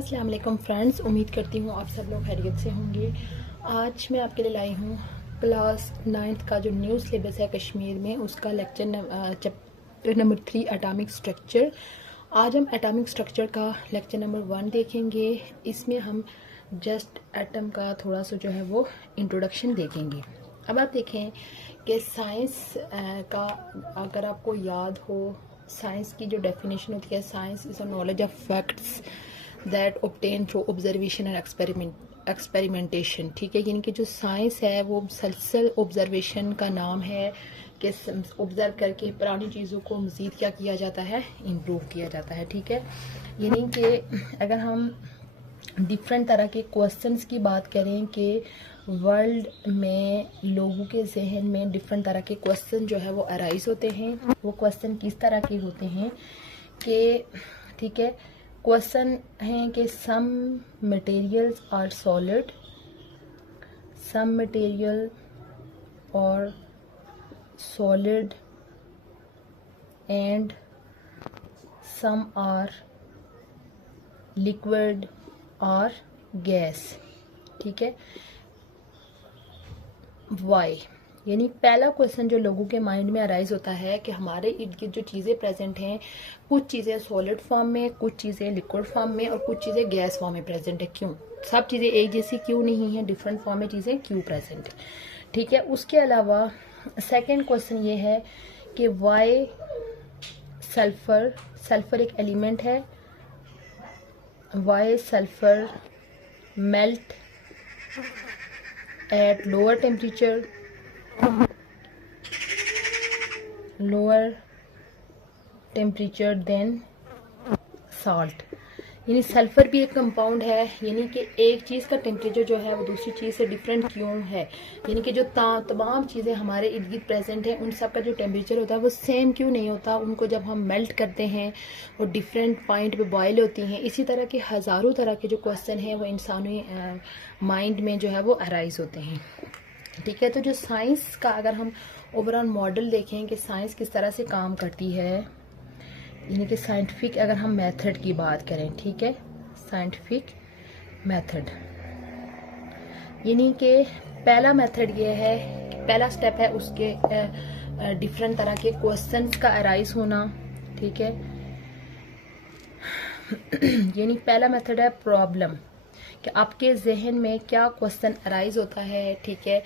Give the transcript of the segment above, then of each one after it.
अस्सलाम वालेकुम फ्रेंड्स, उम्मीद करती हूँ आप सब लोग खैरियत से होंगे। आज मैं आपके लिए लाई हूँ क्लास 9th का जो न्यू सिलेबस है कश्मीर में, उसका चैप्टर नंबर 3 एटॉमिक स्ट्रक्चर। आज हम एटॉमिक स्ट्रक्चर का लेक्चर नंबर 1 देखेंगे। इसमें हम जस्ट एटम का थोड़ा सा जो है वो इंट्रोडक्शन देखेंगे। अब आप देखें कि साइंस का अगर आपको याद हो, साइंस की जो डेफिनेशन होती है, science is a knowledge of facts that obtain through observation and experimentation. ठीक है, यानी कि जो साइंस है वो मुसलसल ऑब्जर्वेशन का नाम है कि ऑब्जर्व करके पुरानी चीज़ों को मज़ीद क्या किया जाता है, इम्प्रूव किया जाता है। ठीक है, यानी कि अगर हम डिफरेंट तरह के क्वेश्चंस की बात करें कि वर्ल्ड में लोगों के जहन में डिफरेंट तरह के क्वेश्चन जो है वो अराइज होते हैं। वो क्वेश्चन किस तरह के होते हैं कि ठीक है, क्वेश्चन हैं कि some materials are solid, some material और solid and some are liquid और गैस। ठीक है, वाई यानी पहला क्वेश्चन जो लोगों के माइंड में अराइज होता है कि हमारे इर्द गिर्द जो चीज़ें प्रेजेंट हैं, कुछ चीज़ें सॉलिड फॉर्म में, कुछ चीज़ें लिक्विड फॉर्म में और कुछ चीज़ें गैस फॉर्म में प्रेजेंट है। क्यों सब चीज़ें एक जैसी क्यों नहीं है, डिफरेंट फॉर्म में चीज़ें क्यों प्रेजेंट है। ठीक है, उसके अलावा सेकेंड क्वेश्चन ये है कि वाई सल्फर, सल्फर एक एलिमेंट है, why sulphur melt at lower temperature than salt। यानी सल्फर भी एक कंपाउंड है, यानी कि एक चीज़ का टेम्परेचर जो है वो दूसरी चीज़ से डिफरेंट क्यों है, यानी कि जो तमाम चीज़ें हमारे इर्द गिर्द प्रेजेंट हैं उन सब का जो टेम्परेचर होता है वो सेम क्यों नहीं होता। उनको जब हम मेल्ट करते हैं वो डिफरेंट पॉइंट पे बॉयल होती हैं। इसी तरह के हज़ारों तरह के जो क्वेश्चन हैं वो इंसानी माइंड में जो है वो अराइज होते हैं। ठीक है, तो जो साइंस का अगर हम ओवरऑल मॉडल देखें कि साइंस किस तरह से काम करती है, यानी कि साइंटिफिक अगर हम मेथड की बात करें, ठीक है, साइंटिफिक मेथड यानी कि पहला मेथड ये है, पहला स्टेप है उसके डिफरेंट तरह के क्वेश्चंस का अराइज होना। ठीक है, यानी पहला मेथड है प्रॉब्लम, कि आपके जहन में क्या क्वेश्चन अराइज होता है, ठीक है,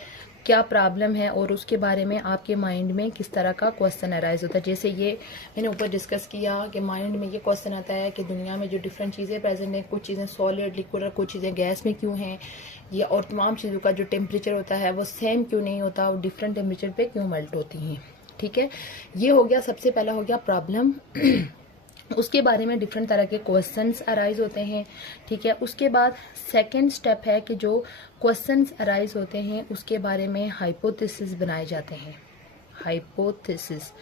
क्या प्रॉब्लम है और उसके बारे में आपके माइंड में किस तरह का क्वेश्चन अराइज होता है। जैसे ये मैंने ऊपर डिस्कस किया कि माइंड में ये क्वेश्चन आता है कि दुनिया में जो डिफरेंट चीज़ें प्रेजेंट हैं, कुछ चीज़ें सॉलिड, लिक्विड और कुछ चीज़ें गैस में क्यों हैं, या और तमाम चीज़ों का जो टेम्परेचर होता है वो सेम क्यों नहीं होता, वो डिफरेंट टेम्परेचर पे क्यों मेल्ट होती हैं। ठीक है, ये हो गया, सबसे पहला हो गया प्रॉब्लम। उसके बारे में डिफरेंट तरह के क्वेश्चंस अराइज होते हैं। ठीक है, उसके बाद सेकंड स्टेप है कि जो क्वेश्चंस अराइज होते हैं उसके बारे में हाइपोथेसिस बनाए जाते हैं। हाइपोथेसिस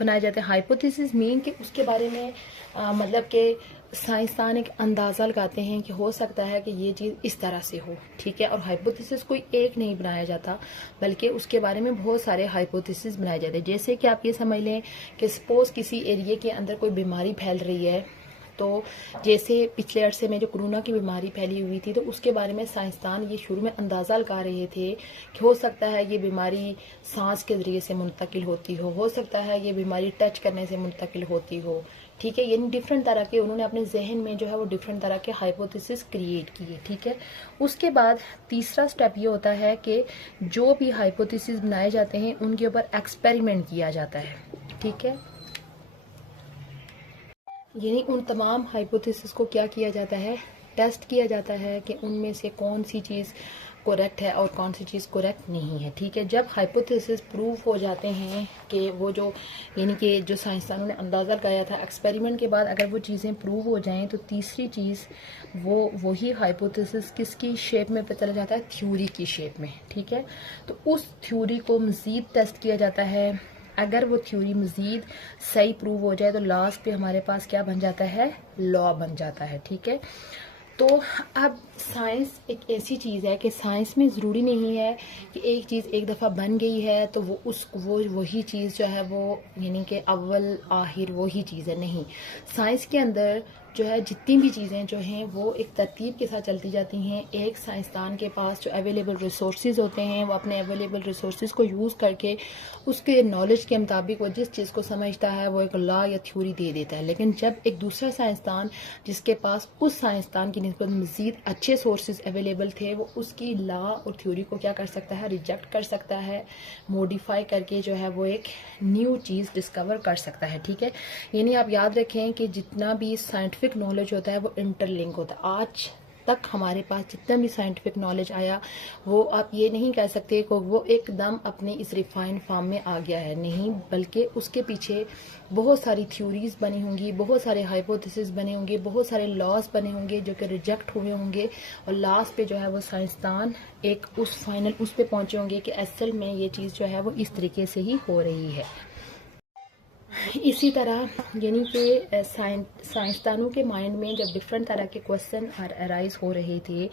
बनाए जाते हैं। हाइपोथेसिस मीन कि उसके बारे में मतलब कि साइंसदान एक अंदाज़ा लगाते हैं कि हो सकता है कि ये चीज़ इस तरह से हो। ठीक है, और हाइपोथेसिस कोई एक नहीं बनाया जाता, बल्कि उसके बारे में बहुत सारे हाइपोथेसिस बनाए जाते हैं। जैसे कि आप ये समझ लें कि सपोज किसी एरिया के अंदर कोई बीमारी फैल रही है, तो जैसे पिछले अरसे में जो कोरोना की बीमारी फैली हुई थी, तो उसके बारे में साइंसदान ये शुरू में अंदाज़ा लगा रहे थे कि हो सकता है ये बीमारी सांस के ज़रिए से मुंतकिल होती हो सकता है ये बीमारी टच करने से मुंतकिल होती हो। ठीक है, यानी डिफरेंट तरह के उन्होंने अपने जहन में जो है वो डिफरेंट तरह के हाइपोथेसिस क्रिएट किए। ठीक है, उसके बाद तीसरा स्टेप ये होता है कि जो भी हाइपोथेसिस बनाए जाते हैं उनके ऊपर एक्सपेरिमेंट किया जाता है। ठीक है, यानी उन तमाम हाइपोथेसिस को क्या किया जाता है, टेस्ट किया जाता है कि उनमें से कौन सी चीज़ करेक्ट है और कौन सी चीज़ करेक्ट नहीं है। ठीक है, जब हाइपोथेसिस प्रूव हो जाते हैं कि वो जो यानी कि जो साइंसदानों ने अंदाज़ा लगाया था एक्सपेरिमेंट के बाद, अगर वो चीज़ें प्रूव हो जाएं तो तीसरी चीज़ वही हाइपोथेसिस किसकी शेप में पता चला जाता है, थ्योरी की शेप में। ठीक है, तो उस थ्योरी को मज़ीद टेस्ट किया जाता है। अगर वो थ्योरी मज़ीद सही प्रूव हो जाए तो लास्ट पे हमारे पास क्या बन जाता है, लॉ बन जाता है। ठीक है, तो अब साइंस एक ऐसी चीज़ है कि साइंस में ज़रूरी नहीं है कि एक चीज़ एक दफ़ा बन गई है तो वही चीज़ जो है वो यानी कि अव्वल आखिर वही चीज़ है, नहीं। साइंस के अंदर जो है जितनी भी चीज़ें जो हैं वो एक तरतीब के साथ चलती जाती हैं। एक साइंसदान के पास जो अवेलेबल रिसोर्सेज होते हैं वो अपने अवेलेबल रिसोर्सेज को यूज़ करके उसके नॉलेज के मुताबिक वो जिस चीज़ को समझता है वो एक लॉ या थ्योरी दे देता है। लेकिन जब एक दूसरा साइंसदान जिसके पास उस साइंसदान की निस्बत मज़ीद अच्छे सोर्सेज अवेलेबल थे, वो उसकी लॉ और थ्योरी को क्या कर सकता है, रिजेक्ट कर सकता है, मॉडिफाई करके जो है वो एक न्यू चीज़ डिस्कवर कर सकता है। ठीक है, यानी आप याद रखें कि जितना भी साइंटिफिक नॉलेज होता है वो इंटरलिंक होता है। आज तक हमारे पास जितना भी साइंटिफिक नॉलेज आया वो आप ये नहीं कह सकते कि वो एकदम अपने इस रिफाइंड फॉर्म में आ गया है, नहीं, बल्कि उसके पीछे बहुत सारी थ्योरीज बनी होंगी, बहुत सारे हाइपोथेसिस बने होंगे, बहुत सारे लॉज बने होंगे जो कि रिजेक्ट हुए होंगे और लास्ट पे जो है वो साइंसदान एक उस फाइनल उस पे पहुंचे होंगे कि असल में ये चीज़ जो है वो इस तरीके से ही हो रही है। इसी तरह यानी कि साइंसदानों के माइंड में जब डिफरेंट तरह के क्वेश्चन अराइज हो रहे थे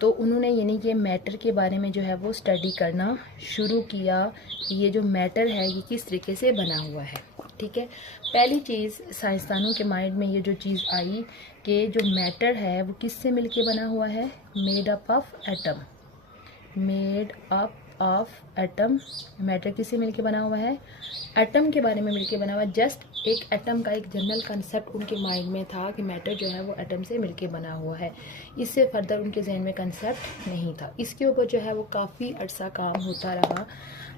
तो उन्होंने यानी कि मैटर के बारे में जो है वो स्टडी करना शुरू किया। ये जो मैटर है ये किस तरीके से बना हुआ है। ठीक है, पहली चीज़ साइंसदानों के माइंड में ये जो चीज़ आई कि जो मैटर है वो किससे मिलके बना हुआ है, made up of atom. Made up of atom, matter किससे मिलके बना हुआ है, एटम के बारे में मिलके बना हुआ है। जस्ट एक एटम का एक जनरल कंसेप्ट उनके माइंड में था कि मैटर जो है वो एटम से मिलके बना हुआ है, इससे फर्दर उनके जहन में कंसेप्ट नहीं था। इसके ऊपर जो है वो काफ़ी अर्सा काम होता रहा।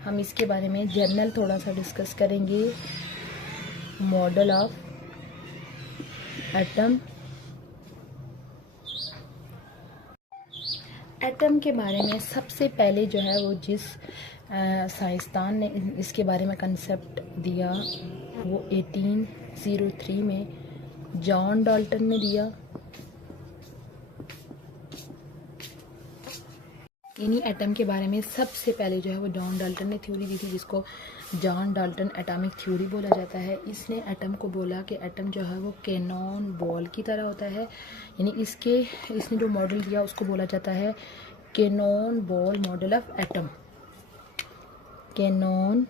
हम इसके बारे में जनरल थोड़ा सा डिस्कस करेंगे। मॉडल ऑफ एटम, एटम के बारे में सबसे पहले जो है वो जिस साइंसदान ने इसके बारे में कंसेप्ट दिया वो 1803 में जॉन डाल्टन ने दिया। इन्हीं एटम के बारे में सबसे पहले जो है वो जॉन डाल्टन ने थ्योरी दी थी, जिसको जॉन डाल्टन एटॉमिक थ्योरी बोला जाता है। इसने एटम को बोला कि एटम जो है वो कैनॉन बॉल की तरह होता है, यानी इसने जो मॉडल दिया उसको बोला जाता है Canon ball model of atom. Canon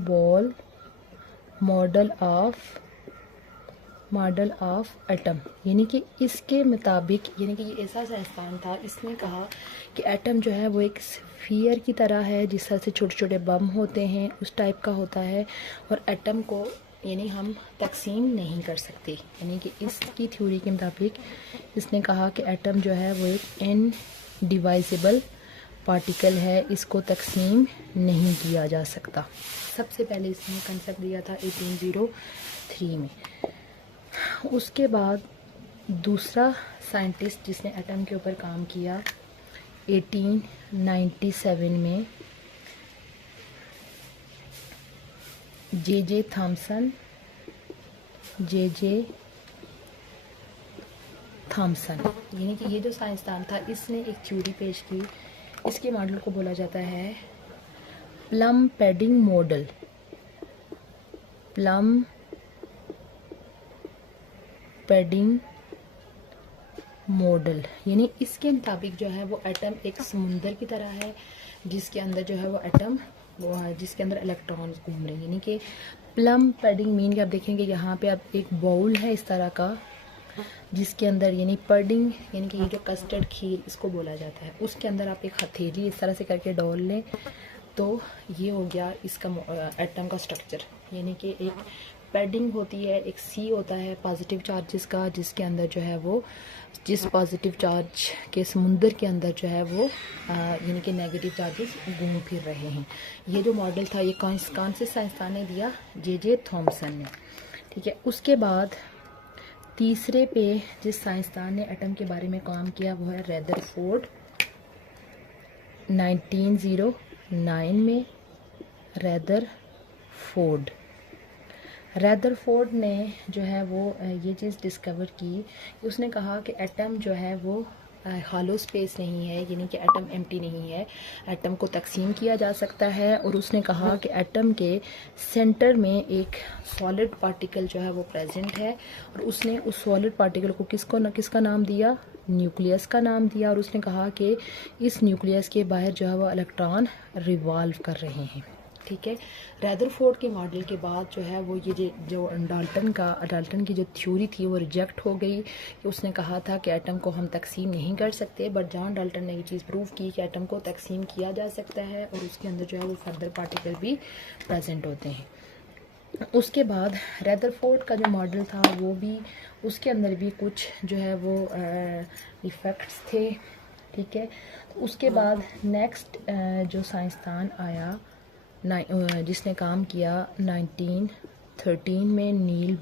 ball model of atom, यानी कि इसके मुताबिक, यानी कि ये ऐसा साइंसदान था, इसने कहा कि एटम जो है वो एक स्फीयर की तरह है, जिस तरह से छोटे छोटे बम होते हैं उस टाइप का होता है, और एटम को यानी हम तकसीम नहीं कर सकते। यानी कि इसकी थ्योरी के मुताबिक इसने कहा कि एटम जो है वो एक इनडिवाइजिबल पार्टिकल है, इसको तकसीम नहीं किया जा सकता। सबसे पहले इसने कंसेप्ट दिया था 1803 में। उसके बाद दूसरा साइंटिस्ट जिसने एटम के ऊपर काम किया 1897 में जे थॉमसन, यानी कि ये जो साइंसदान था इसने एक थ्योरी पेश की। इसके मॉडल को बोला जाता है plum padding model. Plum padding model, यानी इसके मुताबिक जो है वो एटम एक समुंदर की तरह है, जिसके अंदर जो है वो एटम वो है जिसके अंदर इलेक्ट्रॉन्स घूम रहे हैं। यानी कि प्लम पैडिंग मीन के आप देखेंगे यहाँ पे आप एक बाउल है इस तरह का, जिसके अंदर यानी पैडिंग यानी कि ये जो कस्टर्ड खीर इसको बोला जाता है, उसके अंदर आप एक हथेली इस तरह से करके डाल लें तो ये हो गया इसका एटम का स्ट्रक्चर। यानी कि एक पैडिंग होती है, एक सी होता है पॉजिटिव चार्जेस का, जिसके अंदर जो है वो जिस पॉजिटिव चार्ज के समुंदर के अंदर जो है वो यानी कि नेगेटिव चार्जेस घूम फिर रहे हैं। ये जो मॉडल था ये कौन से साइंसदान ने दिया, जे थॉमसन ने। ठीक है, उसके बाद तीसरे पे जिस साइंसदान ने एटम के बारे में काम किया वो है रदरफोर्ड। 1909 में रदरफोर्ड ने जो है वो ये चीज़ डिस्कवर की। उसने कहा कि एटम जो है वो हॉलो स्पेस नहीं है, यानी कि एटम एम्प्टी नहीं है, एटम को तकसीम किया जा सकता है। और उसने कहा कि एटम के सेंटर में एक सॉलिड पार्टिकल जो है वो प्रेजेंट है, और उसने उस सॉलिड पार्टिकल को किसका नाम दिया, न्यूक्लियस का नाम दिया। और उसने कहा कि इस न्यूक्लियस के बाहर जो है वो इलेक्ट्रॉन रिवॉल्व कर रहे हैं। ठीक है। रदरफोर्ड के मॉडल के बाद जो है वो ये जो डाल्टन की जो थ्योरी थी वो रिजेक्ट हो गई कि उसने कहा था कि एटम को हम तकसीम नहीं कर सकते, बट जॉन डाल्टन ने ये चीज़ प्रूव की कि एटम को तकसीम किया जा सकता है और उसके अंदर जो है वो फर्दर पार्टिकल भी प्रेजेंट होते हैं। उसके बाद रदरफोर्ड का जो मॉडल था वो भी, उसके अंदर भी कुछ जो है वो इफ़ेक्ट्स थे, ठीक है। तो उसके बाद नेक्स्ट जो साइंसदान आया जिसने काम किया 1913 में, नील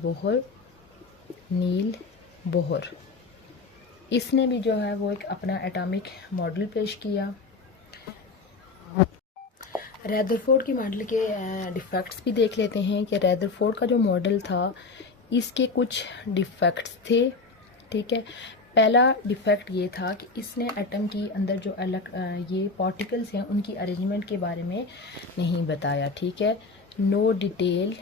बोहर, इसने भी जो है वो एक अपना एटॉमिक मॉडल पेश किया। रदरफोर्ड के मॉडल के डिफेक्ट्स भी देख लेते हैं कि रदरफोर्ड का जो मॉडल था इसके कुछ डिफेक्ट्स थे, ठीक है। पहला डिफेक्ट ये था कि इसने एटम की अंदर जो ये पार्टिकल्स हैं उनकी अरेंजमेंट के बारे में नहीं बताया, ठीक है। No detail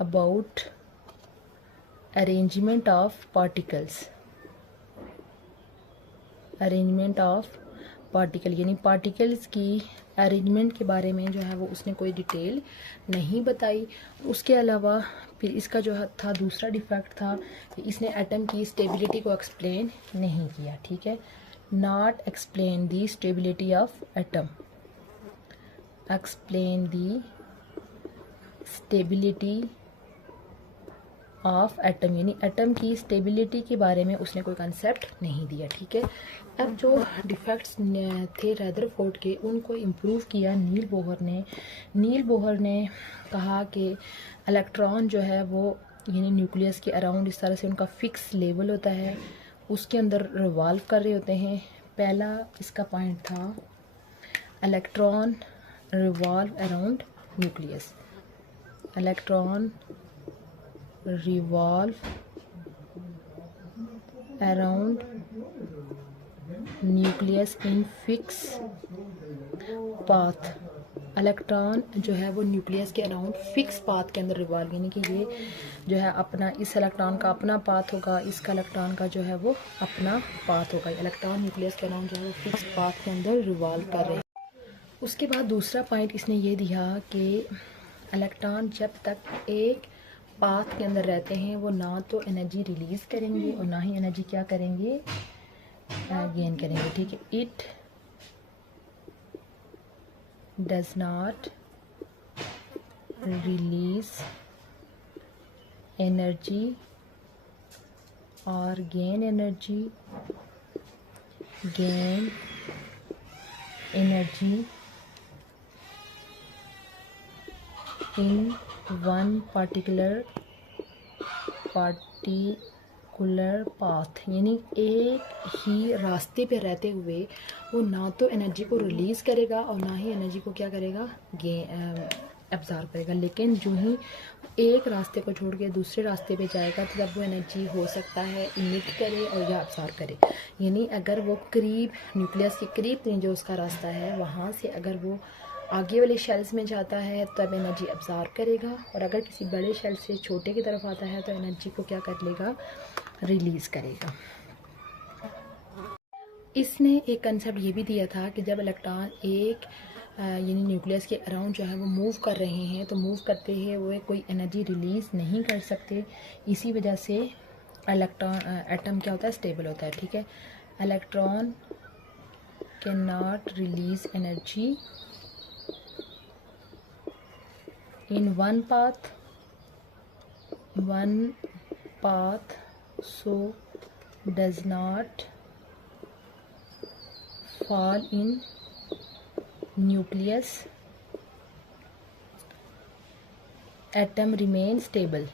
about arrangement of particle यानी पार्टिकल्स की अरेंजमेंट के बारे में जो है वो उसने कोई डिटेल नहीं बताई। उसके अलावा फिर इसका जो था दूसरा डिफेक्ट था कि इसने एटम की स्टेबिलिटी को एक्सप्लेन नहीं किया, ठीक है। Not explain the stability of atom, explain the stability of atom यानी एटम की स्टेबिलिटी के बारे में उसने कोई कंसेप्ट नहीं दिया, ठीक है। अब जो डिफेक्ट्स थे रदरफोर्ड के उनको इम्प्रूव किया नील बोहर ने कहा कि इलेक्ट्रॉन जो है वो यानी न्यूक्लियस के अराउंड इस तरह से उनका फिक्स लेवल होता है, उसके अंदर रिवॉल्व कर रहे होते हैं। पहला इसका पॉइंट था electron revolve around nucleus, electron revolve around nucleus in fix path. Electron जो है वो न्यूक्लियस के अराउंड फिक्स पाथ के अंदर रिवॉल्व, यानी कि ये जो है अपना, इस इलेक्ट्रॉन का अपना पाथ होगा, इसका इलेक्ट्रॉन का जो है वो अपना पाथ होगा। इलेक्ट्रॉन न्यूक्लियस के अराउंड जो है वो फिक्स पाथ के अंदर रिवॉल्व कर रहे हैं। उसके बाद दूसरा पॉइंट इसने ये दिया कि इलेक्ट्रॉन जब तक एक पाथ के अंदर रहते हैं वो ना तो एनर्जी रिलीज़ करेंगे और ना ही एनर्जी क्या करेंगे, गेन करेंगे, ठीक है। It does not release energy और gain energy in one particular path, यानी एक ही रास्ते पे रहते हुए वो ना तो एनर्जी को रिलीज़ करेगा और ना ही एनर्जी को क्या करेगा, एब्जॉर्ब करेगा। लेकिन जो ही एक रास्ते को छोड़ के दूसरे रास्ते पे जाएगा तो तब वो एनर्जी हो सकता है इमिट करे और या एब्जॉर्ब करे। यानी अगर वो करीब न्यूक्लियस के करीब जो उसका रास्ता है वहाँ से अगर वो आगे वाले शेल्स में जाता है तब एनर्जी एब्जॉर्ब करेगा, और अगर किसी बड़े शेल से छोटे की तरफ आता है तो एनर्जी को क्या कर लेगा, रिलीज़ करेगा। इसने एक कंसेप्ट ये भी दिया था कि जब इलेक्ट्रॉन एक यानी न्यूक्लियस के अराउंड जो है वो मूव कर रहे हैं तो मूव करते हैं वो कोई एनर्जी रिलीज़ नहीं कर सकते, इसी वजह से एटम क्या होता है, स्टेबल होता है, ठीक है। Electron can not release energy in one path so does not fall in nucleus, atom remain stable,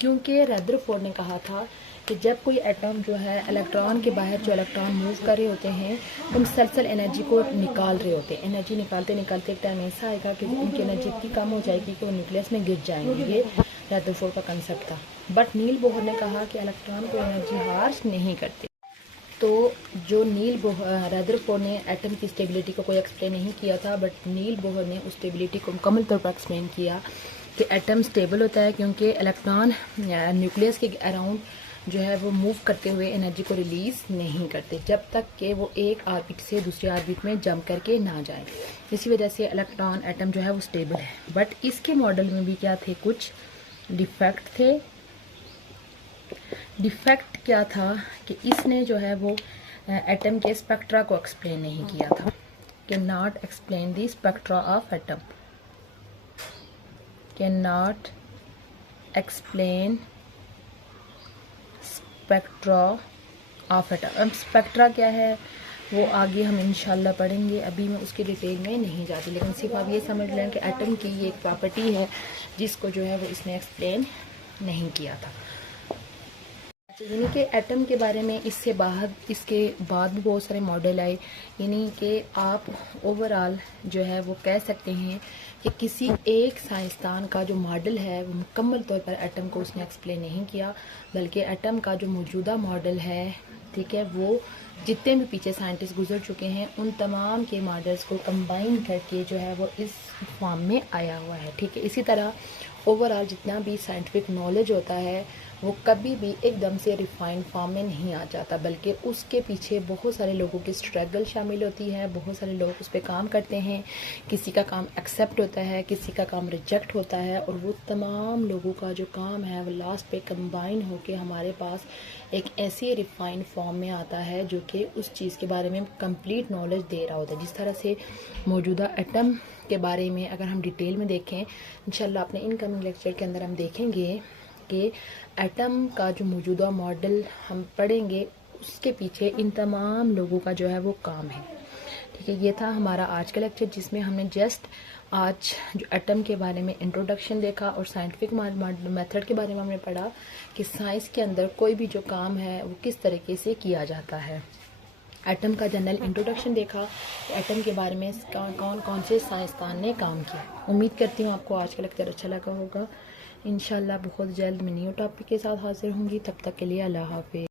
क्योंकि रदरफोर्ड ने कहा था कि जब कोई एटम जो है इलेक्ट्रॉन के बाहर जो इलेक्ट्रॉन मूव कर रहे होते हैं तो मुसलसल एनर्जी को निकाल रहे होते हैं, एनर्जी निकालते एक टाइम ऐसा आएगा कि उनकी एनर्जी इतनी कम हो जाएगी कि वो न्यूक्लियस में गिर जाएंगे। ये रदरफोर्ड का कंसेप्ट था। बट नील बोहर ने कहा कि इलेक्ट्रॉन को एनर्जी हार्श नहीं करते। तो जो रदरफोर्ड ने एटम की स्टेबिलिटी को कोई एक्सप्लेन नहीं किया था, बट नील बोहर ने उस स्टेबिलिटी को मुकम्मल तौर पर एक्सप्लेन किया कि एटम स्टेबल होता है क्योंकि इलेक्ट्रॉन न्यूक्लियस के अराउंड जो है वो मूव करते हुए एनर्जी को रिलीज़ नहीं करते जब तक कि वो एक ऑर्बिट से दूसरे ऑर्बिट में जंप करके ना जाए। इसी वजह से इलेक्ट्रॉन एटम जो है वो स्टेबल है। बट इसके मॉडल में भी क्या थे, कुछ डिफेक्ट थे। डिफेक्ट क्या था कि इसने जो है वो एटम के स्पेक्ट्रा को एक्सप्लेन नहीं किया था। Can not explain the spectra of atom, can not explain spectra of atom. अब स्पेक्ट्रा क्या है वो आगे हम इंशाल्लाह पढ़ेंगे, अभी मैं उसकी डिटेल में नहीं जाती, लेकिन सिर्फ आप ये समझ लें कि एटम की ये एक प्रॉपर्टी है जिसको जो है वो इसने एक्सप्लेन नहीं किया था। यानी कि एटम के बारे में इसके बाद भी बहुत सारे मॉडल आए, यानी कि आप ओवरऑल जो है वो कह सकते हैं कि किसी एक साइंसदान का जो मॉडल है वो मुकम्मल तौर पर एटम को उसने एक्सप्लेन नहीं किया, बल्कि एटम का जो मौजूदा मॉडल है, ठीक है, वो जितने भी पीछे साइंटिस्ट गुजर चुके हैं उन तमाम के मॉडल्स को कंबाइन करके जो है वो इस फॉर्म में आया हुआ है। ठीक है, इसी तरह ओवरऑल जितना भी साइंटिफिक नॉलेज होता है वो कभी भी एकदम से रिफाइंड फॉर्म में नहीं आ जाता, बल्कि उसके पीछे बहुत सारे लोगों की स्ट्रगल शामिल होती है, बहुत सारे लोग उस पर काम करते हैं, किसी का काम एक्सेप्ट होता है, किसी का काम रिजेक्ट होता है, और वो तमाम लोगों का जो काम है वो लास्ट पे कंबाइन होके हमारे पास एक ऐसी रिफाइंड फॉर्म में आता है जो कि उस चीज़ के बारे में कंप्लीट नॉलेज दे रहा होता है। जिस तरह से मौजूदा एटम के बारे में अगर हम डिटेल में देखें, इंशाल्लाह अपने इनकमिंग लेक्चर के अंदर हम देखेंगे कि एटम का जो मौजूदा मॉडल हम पढ़ेंगे उसके पीछे इन तमाम लोगों का जो है वो काम है। ठीक है, ये था हमारा आज का लेक्चर जिसमें हमने जस्ट आज जो एटम के बारे में इंट्रोडक्शन देखा और साइंटिफिक मेथड के बारे में हमने पढ़ा कि साइंस के अंदर कोई भी जो काम है वो किस तरीके से किया जाता है। एटम का जनरल इंट्रोडक्शन देखा, एटम के बारे में कौन कौन से साइंसदान ने काम किया। उम्मीद करती हूँ आपको आज का लेक्चर अच्छा लगा होगा। इंशाल्लाह बहुत जल्द मैं न्यू टॉपिक के साथ हाजिर होंगी, तब तक के लिए अल्लाह हाफिज़।